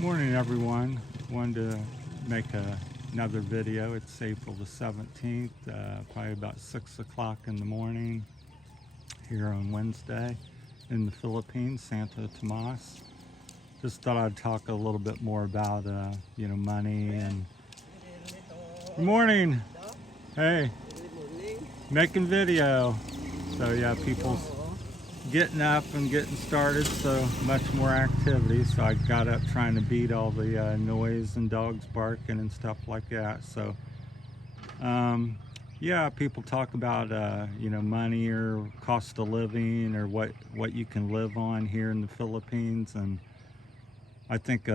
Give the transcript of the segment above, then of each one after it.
Morning everyone. Wanted to make another video. It's April the 17th, probably about 6 o'clock in the morning here on Wednesday in the Philippines, Santo Tomas. Just thought I'd talk a little bit more about money and good morning. Hey, making video. So yeah, people's getting up and getting started, so much more activity. So I got up trying to beat all the noise and dogs barking and stuff like that. So yeah, people talk about money or cost of living or what you can live on here in the Philippines. And I think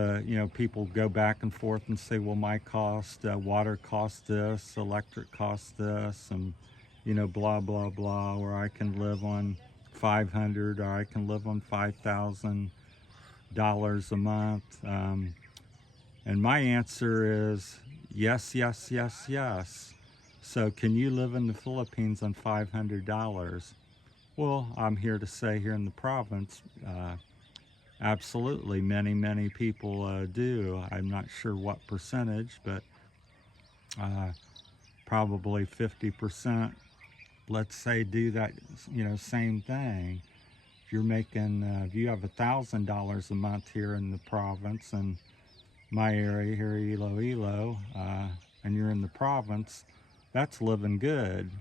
people go back and forth and say, well, my cost, water costs this, electric costs this, and blah blah blah, or I can live on $500 or I can live on $5,000 a month. And my answer is yes, yes, yes, yes. So can you live in the Philippines on $500? Well, I'm here to say here in the province, absolutely, many people do. I'm not sure what percentage, but probably 50%, let's say, do that same thing. If you're making if you have $1,000 a month here in the province, and my area here, Iloilo, and you're in the province, that's living good.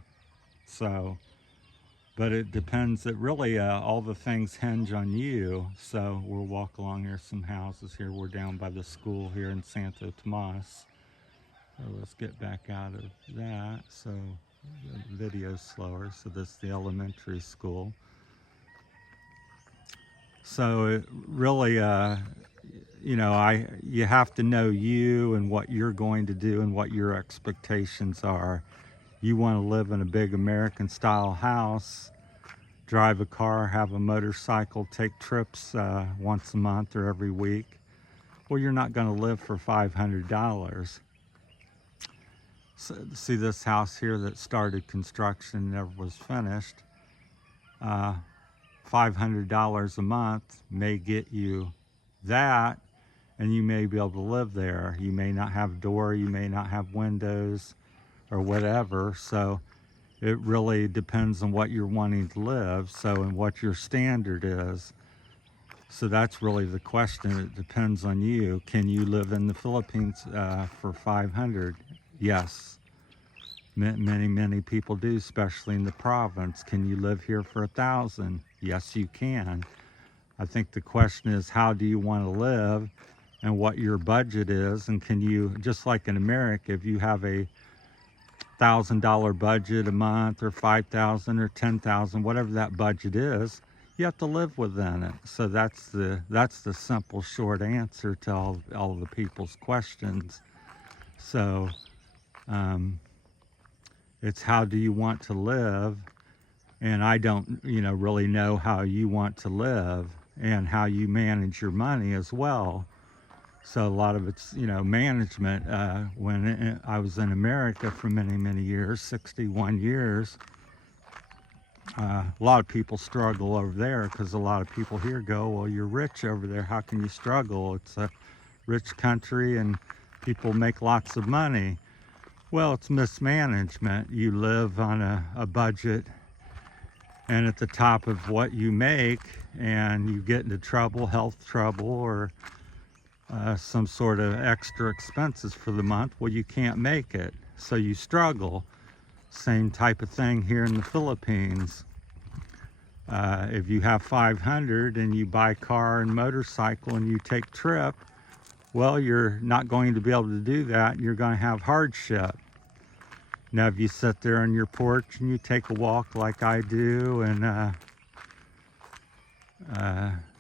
So but it depends. It really all the things hinge on you. So we'll walk along here, some houses here. We're down by the school here in Santo Tomas. So let's get back out of that. So the video's slower. So this is the elementary school. So it really, you have to know you and what you're going to do and what your expectations are. You want to live in a big American style house, drive a car, have a motorcycle, take trips once a month or every week. Well, you're not going to live for $500. So, see this house here that started construction, never was finished. $500 a month may get you that, and you may be able to live there. You may not have a door, you may not have windows or whatever. So it really depends on what you're wanting to live, and what your standard is. So that's really the question. It depends on you. Can you live in the Philippines for $500? Yes. Many people do, especially in the province. Can you live here for $1,000? Yes, you can. I think the question is, how do you want to live and what your budget is, and can you, just like in America, if you have a $1,000 budget a month, or $5,000 or $10,000, whatever that budget is, you have to live within it. So that's the simple short answer to all the people's questions. So it's how do you want to live, and I don't really know how you want to live and how you manage your money as well. So a lot of it's, management. When I was in America for many years, 61 years, a lot of people struggle over there because a lot of people here go, well, you're rich over there. How can you struggle? It's a rich country and people make lots of money. Well, it's mismanagement. You live on a budget, and at the top of what you make, and you get into trouble, health trouble, or some sort of extra expenses for the month. Well, you can't make it, so you struggle. Same type of thing here in the Philippines. If you have $500 and you buy car and motorcycle and you take trip, well, you're not going to be able to do that. You're going to have hardship. Now, if you sit there on your porch and you take a walk like I do, and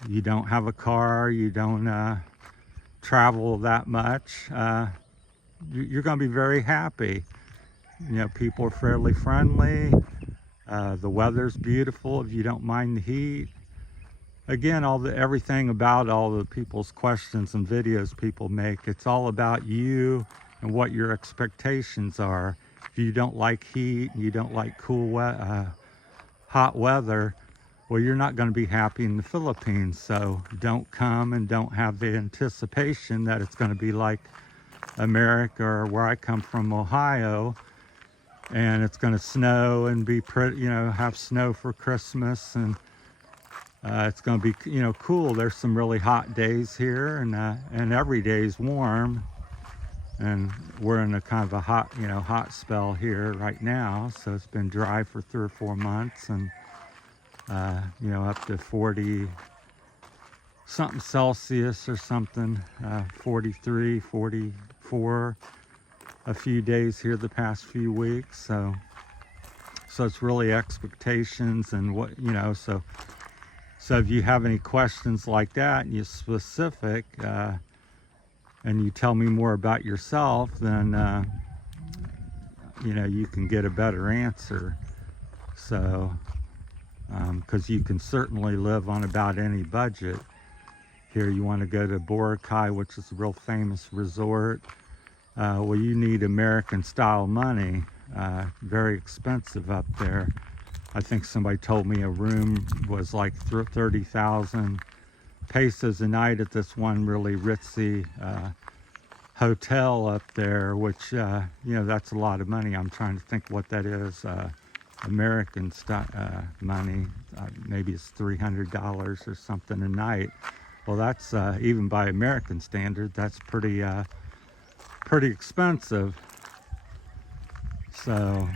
you don't have a car, you don't travel that much, you're going to be very happy. People are fairly friendly. The weather's beautiful if you don't mind the heat. Again, everything about all the people's questions and videos people make, it's all about you and what your expectations are. If you don't like heat, you don't like cool, hot weather, well, you're not going to be happy in the Philippines. So don't come and don't have the anticipation that it's going to be like America or where I come from, Ohio, and it's going to snow and be pretty, have snow for Christmas, and it's going to be, cool. There's some really hot days here, and every day's warm, and we're in a kind of a hot, hot spell here right now. So it's been dry for 3 or 4 months, and up to 40 something Celsius or something, 43, 44, a few days here the past few weeks. So it's really expectations and what, so if you have any questions like that and you're specific, and you tell me more about yourself, then, you can get a better answer. So, because you can certainly live on about any budget. Here you want to go to Barotac, which is a real famous resort. Well, you need American style money. Very expensive up there. I think somebody told me a room was like 30,000 pesos a night at this one really ritzy hotel up there, which, that's a lot of money. I'm trying to think what that is. American money, maybe it's $300 or something a night. Well, that's even by American standard, that's pretty expensive. So,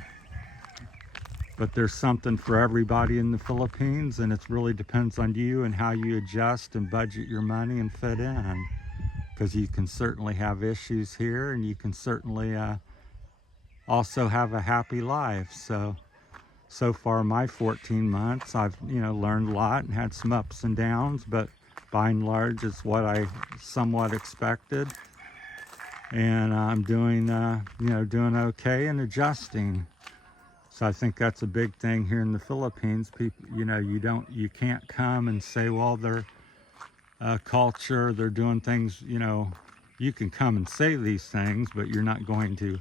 but there's something for everybody in the Philippines, and it really depends on you and how you adjust and budget your money and fit in. Because you can certainly have issues here, and you can certainly also have a happy life. So far, my 14 months, I've learned a lot and had some ups and downs, but by and large, it's what I somewhat expected. And I'm doing okay and adjusting. So I think that's a big thing here in the Philippines. People, you can't come and say, well, they're culture, they're doing things, you can come and say these things, but you're not going to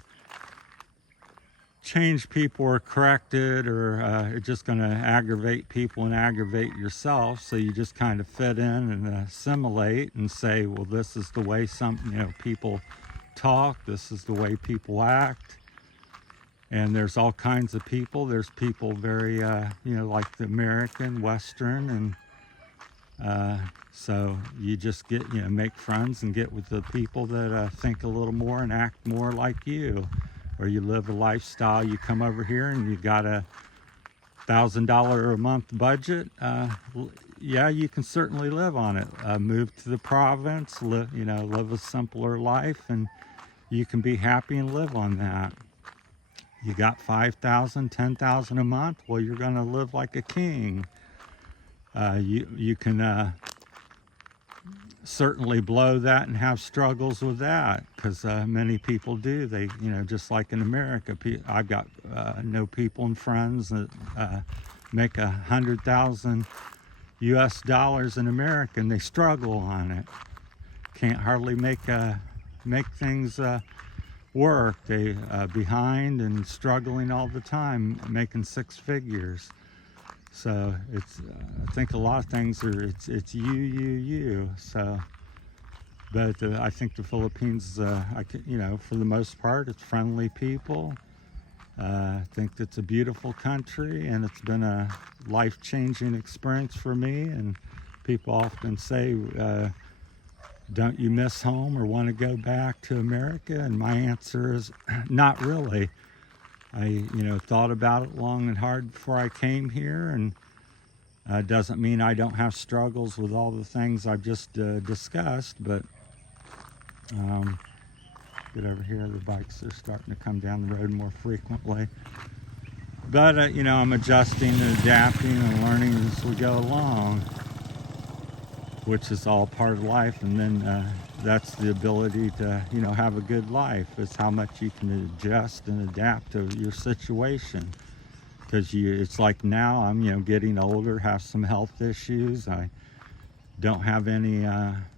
change people or correct it, or it's just going to aggravate people and aggravate yourself. So you just kind of fit in and assimilate and say, well, this is the way people talk, this is the way people act. And there's all kinds of people. There's people very, like the American, Western, and so you just get, make friends and get with the people that think a little more and act more like you. Or you live a lifestyle, you come over here and you got a $1,000 a month budget. Yeah, you can certainly live on it. Move to the province, live a simpler life, and you can be happy and live on that. You got $5,000, $10,000 a month, well, you're gonna live like a king. You can certainly blow that and have struggles with that, because many people do. They, just like in America, I've got no people and friends that make $100,000 US dollars in America, and they struggle on it. Can't hardly make things work. They behind and struggling all the time, making 6 figures. So it's, I think a lot of things are, it's you. So, but I think the Philippines, for the most part, it's friendly people. I think it's a beautiful country, and it's been a life-changing experience for me. And people often say, don't you miss home or want to go back to America? And my answer is not really. I, thought about it long and hard before I came here, and doesn't mean I don't have struggles with all the things I've just discussed, but get over here, the bikes are starting to come down the road more frequently. But, I'm adjusting and adapting and learning as we go along, which is all part of life. And then that's the ability to, have a good life. It's how much you can adjust and adapt to your situation. Because it's like now I'm, getting older, have some health issues. I don't have any,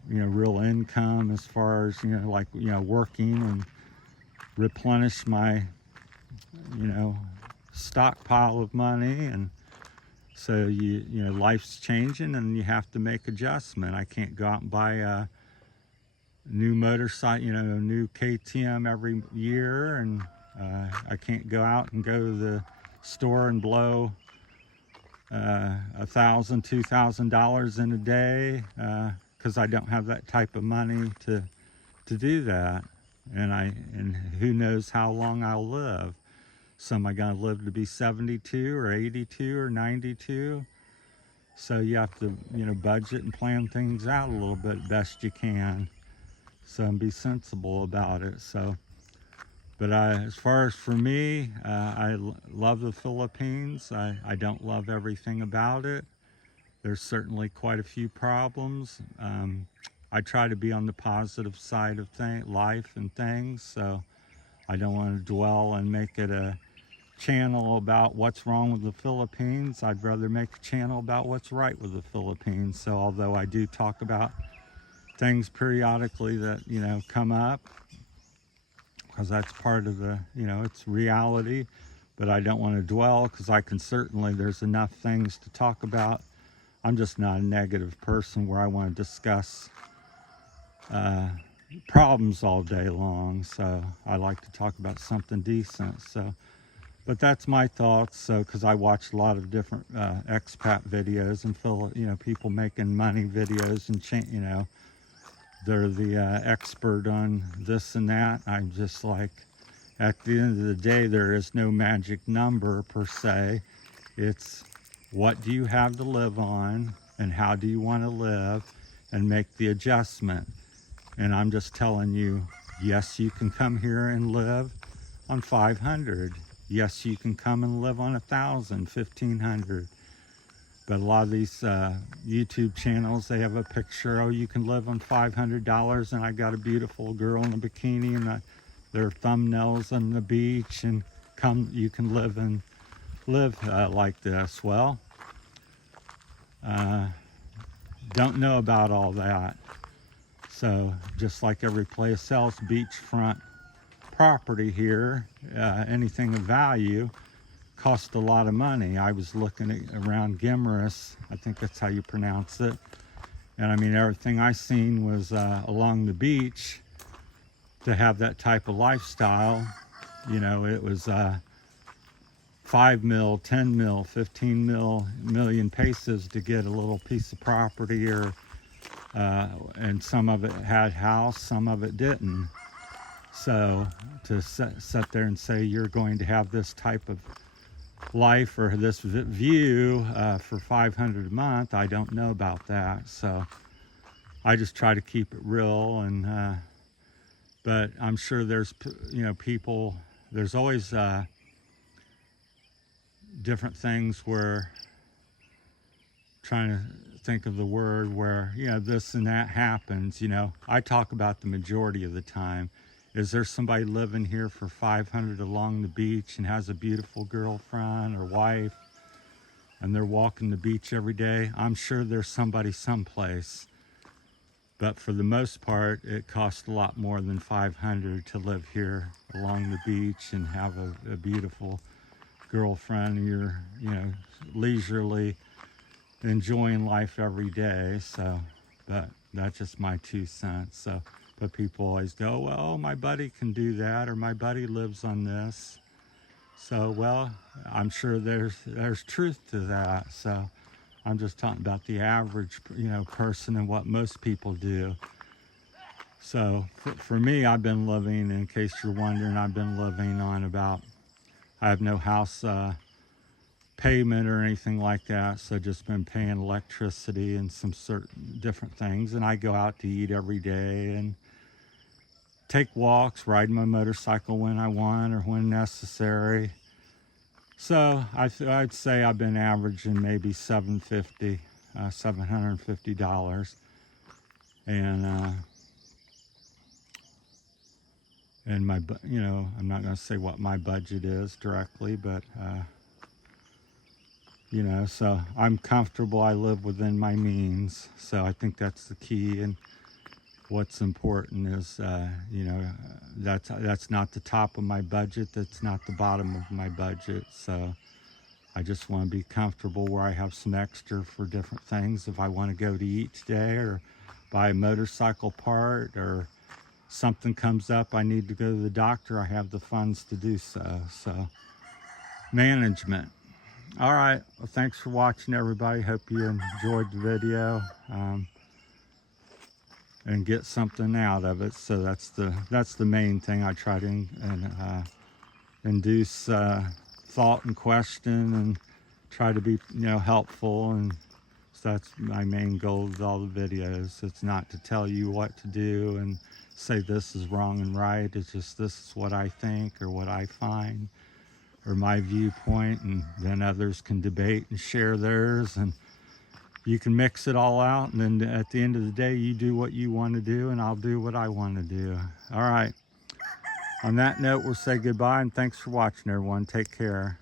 real income as far as, working and replenish my, stockpile of money. And So you know, life's changing and you have to make adjustment. I can't go out and buy a new motorcycle, you know, a new KTM every year, and I can't go out and go to the store and blow $1,000, $2,000 in a day, because I don't have that type of money to do that. And who knows how long I'll live. So am I going to live to be 72 or 82 or 92? So you have to, you know, budget and plan things out a little bit best you can. So, and be sensible about it. So, but as far as for me, I love the Philippines. I don't love everything about it. There's certainly quite a few problems. I try to be on the positive side of life and things. So I don't want to dwell and make it a channel about what's wrong with the Philippines. I'd rather make a channel about what's right with the Philippines. So although I do talk about things periodically that, you know, come up, because that's part of the, you know, it's reality, but I don't want to dwell, because I can certainly, there's enough things to talk about. I'm just not a negative person where I want to discuss problems all day long. So I like to talk about something decent. So, but that's my thoughts. So, because I watch a lot of different expat videos and you know, people making money videos and you know, they're the expert on this and that. I'm just like, at the end of the day, there is no magic number per se. It's what do you have to live on and how do you want to live, and make the adjustment. And I'm just telling you, yes, you can come here and live on 500. Yes, you can come and live on 1,000, 1,500. But a lot of these YouTube channels, they have a picture, oh, you can live on $500, and I got a beautiful girl in a bikini, and their thumbnails on the beach, and you can live like this. Well, don't know about all that. So just like every place else, beachfront property here, anything of value, cost a lot of money. I was looking at around Gimmerus, I think that's how you pronounce it, and I mean, everything I seen was along the beach. To have that type of lifestyle, you know, it was 5 mil, 10 mil, 15 million pesos to get a little piece of property, or and some of it had house, some of it didn't. So to sit there and say you're going to have this type of life or this view for 500 a month, I don't know about that. So I just try to keep it real, and but I'm sure there's, you know, people, there's always different things where, trying to think of the word, where, you know, this and that happens. You know, I talk about the majority of the time. Is there somebody living here for 500 along the beach and has a beautiful girlfriend or wife, and they're walking the beach every day? I'm sure there's somebody someplace. But for the most part, it costs a lot more than 500 to live here along the beach and have a beautiful girlfriend. You're, you know, leisurely enjoying life every day. So, but that's just my 2 cents. So, but people always go, well, my buddy can do that, or my buddy lives on this. So, well, I'm sure there's truth to that. So I'm just talking about the average, you know, person and what most people do. So for me, I've been living, in case you're wondering, I've been living on about, I have no house payment or anything like that. So just been paying electricity and some certain different things. And I go out to eat every day and take walks, ride my motorcycle when I want or when necessary. So I'd say I've been averaging maybe $750, and my, you know, I'm not going to say what my budget is directly, but you know, so I'm comfortable. I live within my means. So I think that's the key. And what's important is, you know, that's not the top of my budget. That's not the bottom of my budget. So I just want to be comfortable where I have some extra for different things. If I want to go to eat today or buy a motorcycle part, or something comes up, I need to go to the doctor, I have the funds to do so. So, management. All right, well, thanks for watching, everybody. Hope you enjoyed the video and get something out of it. So that's the main thing. I try to induce thought and question, and try to be, helpful. And so that's my main goal with all the videos. It's not to tell you what to do and say this is wrong and right. It's just, this is what I think or what I find or my viewpoint, and then others can debate and share theirs, and you can mix it all out, and then at the end of the day, you do what you want to do and I'll do what I want to do. All right, on that note, we'll say goodbye, and thanks for watching, everyone. Take care.